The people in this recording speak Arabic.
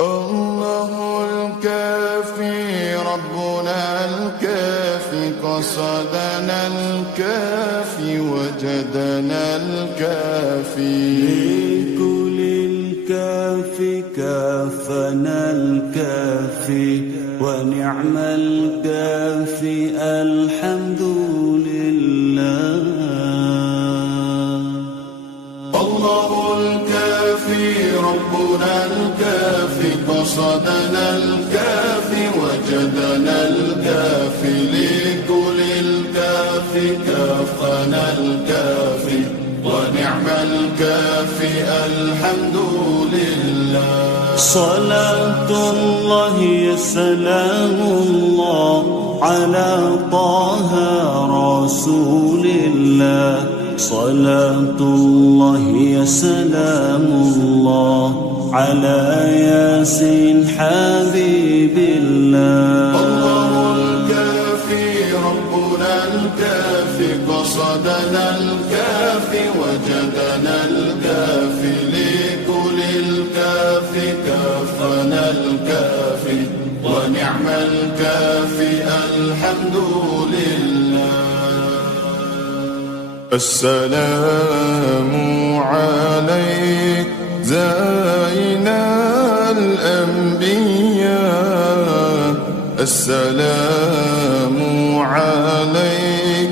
الله الكافي ربنا الكافي قصدنا الكافي وجدنا الكافي لكل الكافي كافنا الكافي ونعم الكافي الحمد لله. الله الكافي ربنا الكافي قصدنا الكافي وجدنا الكافي لكل الكافي كافنا الكافي ونعم الكافي الحمد لله. صلاة الله يا سلام الله على طه رسول الله. صلاة الله يا سلام الله على ياسين حبيب الله. الله الكافي ربنا الكافي قصدنا الكافي وجدنا الكافي لكل الكافي كافنا الكافي ونعم الكافي الحمد لله. السلام عليك زين الأنبياء. السلام عليك